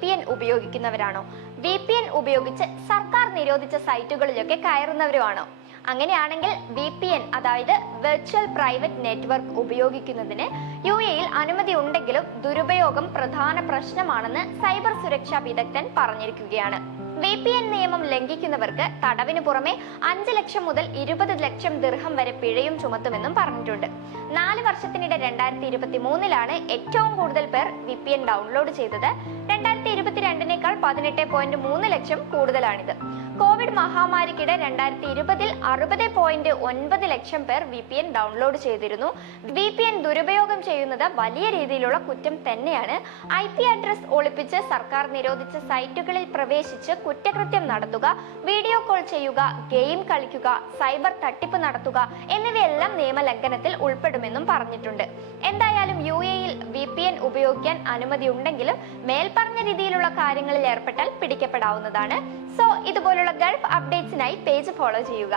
VPN ഉപയോഗിക്കുന്നവരാണോ? VPN ഉപയോഗിച്ച് സർക്കാർ നിരോധിച്ച സൈറ്റുകളിലൊക്കെ കയറുന്നവരുമാണോ? അങ്ങനെയാണെങ്കിൽ VPN അതായത് വെർച്വൽ പ്രൈവറ്റ് നെറ്റ്വർക്ക് ഉപയോഗിക്കുന്നതിന് UAE-യിൽ അനുമതി ഉണ്ടെങ്കിലും ദുരുപയോഗം പ്രധാന പ്രശ്നമാണെന്ന് സൈബർ സുരക്ഷാ വിദഗ്ധൻ പറഞ്ഞിരിക്കുകയാണ്. VPN നിയമം ലംഘിക്കുന്നവർക്ക് തടവിന് പുറമെ 5 ലക്ഷം മുതൽ 20 ലക്ഷം ദിർഹം വരെ പിഴയും ചുമത്തുമെന്നും പറഞ്ഞിട്ടുണ്ട്. 4 വർഷത്തിനിടെ 2023-ലാണ് ഏറ്റവും കൂടുതൽ പേർ VPN ഡൗൺലോഡ് ചെയ്തത്. 2022-നേക്കാൾ 18.3 ലക്ഷം കൂടുതലാണിത്. കോവിഡ് മഹാമാരിക്കിടെ 2020-ൽ 60.9 ലക്ഷം പേർ VPN ഡൗൺലോഡ് ചെയ്തിരുന്നു. VPN ദുരുപയോഗം ചെയ്യുന്നത് വലിയ രീതിയിലുള്ള കുറ്റം തന്നെയാണ്. IP അഡ്രസ് ഒളിപ്പിച്ച് സർക്കാർ നിരോധിച്ച സൈറ്റുകളിൽ പ്രവേശിച്ച് കുറ്റകൃത്യം നടത്തുക, വീഡിയോ കോൾ ചെയ്യുക, ഗെയിം കളിക്കുക, സൈബർ തട്ടിപ്പ് നടത്തുക എന്നിവയെല്ലാം നിയമലംഘനത്തിൽ ഉൾപ്പെടുമെന്നും പറഞ്ഞിട്ടുണ്ട്. എന്തായാലും UAE-യിൽ VPN ഉപയോഗിക്കാൻ അനുമതി ഉണ്ടെങ്കിലും മേൽപ്പറഞ്ഞ രീതിയിലുള്ള കാര്യങ്ങളിൽ ഏർപ്പെട്ടാൽ പിടിക്കപ്പെടാവുന്നതാണ്. സോ ഇതുപോലുള്ള ഗൾഫ് അപ്ഡേറ്റ്സിനായി പേജ് ഫോളോ ചെയ്യുക.